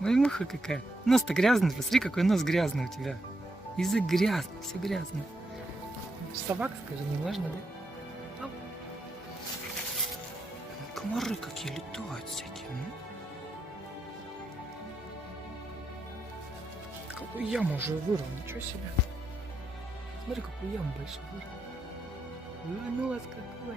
Ой, муха какая. Нос-то грязный, посмотри, какой нос грязный у тебя. Язык грязный, все грязно. Собак, скажи, не можно, да? Ау. Комары какие летают всякие. Какую яму уже вырыл, ничего себе. Смотри, какую яму большую вырыл. Ну вас какой.